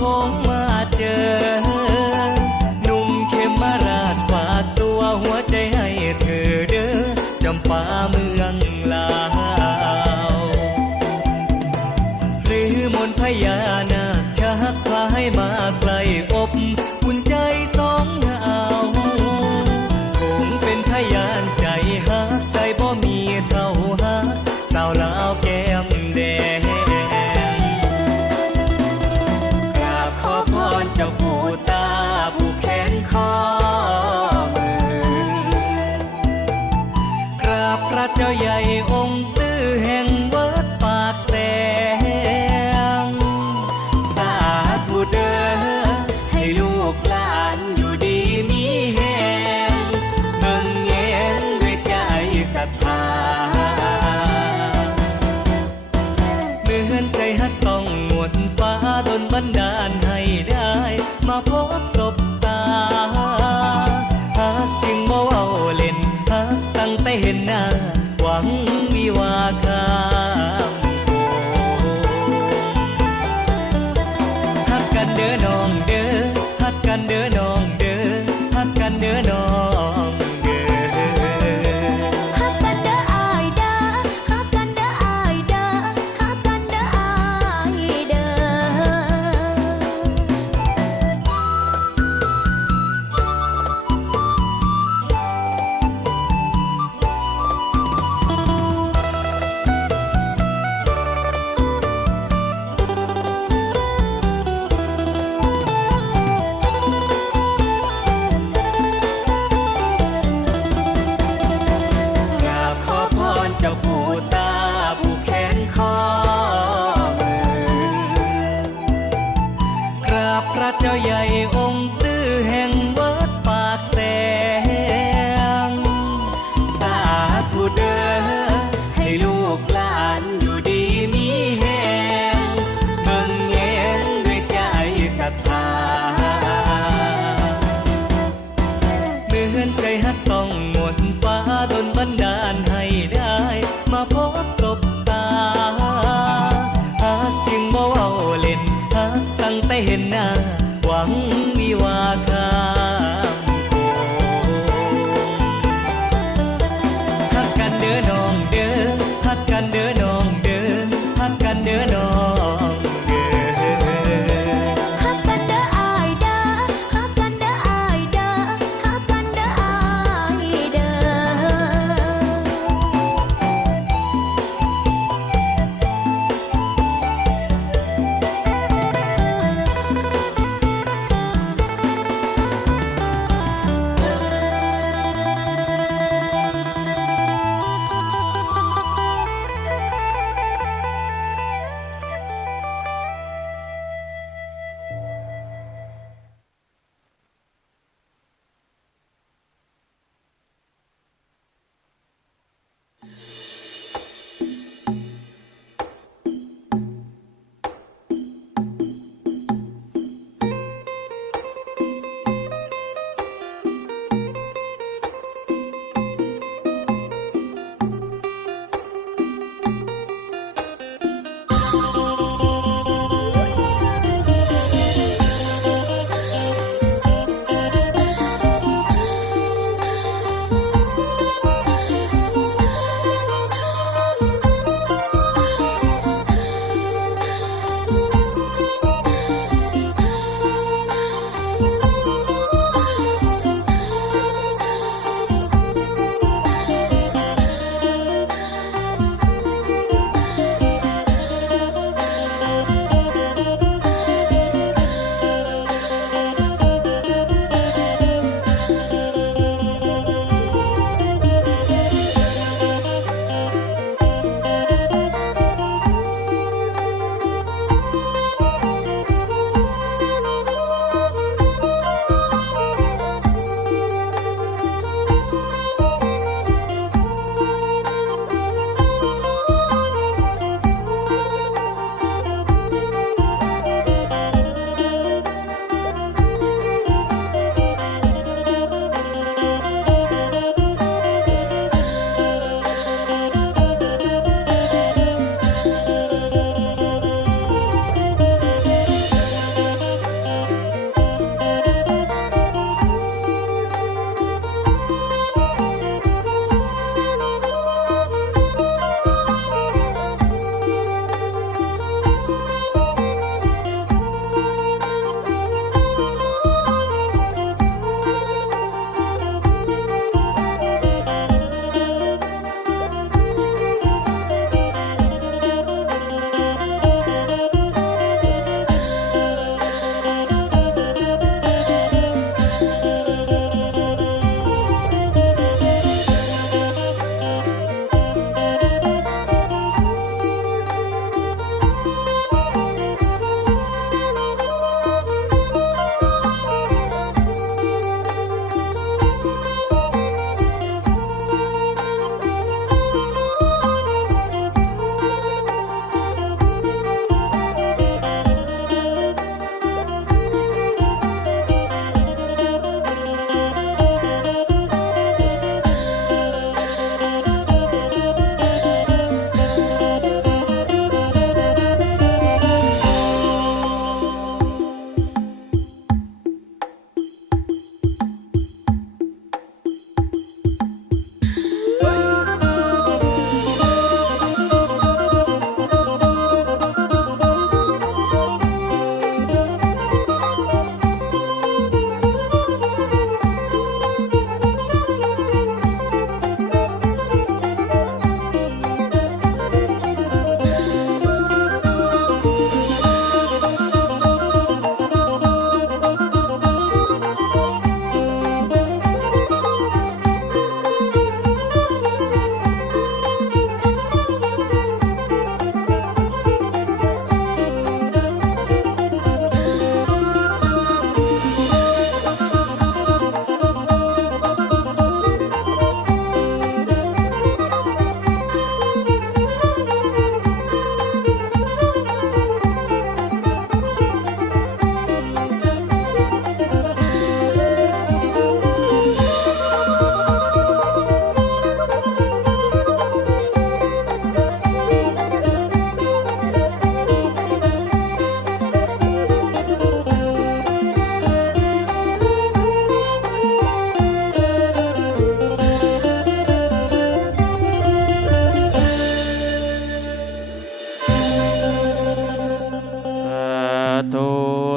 我。 ใหญ่ หวัง พระเจ้าใหญ่องค์ตื้อแห่งเวัด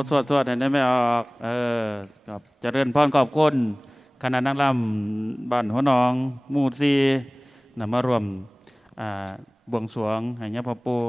สวดสวดเห้ได้ไม่ออกเออกับเจริญพรขอบคุณคณะนักล่ำบ้านหัวหนอง หมู่ซีนำมารวมบวงสรวงแห้ยพ่อปู่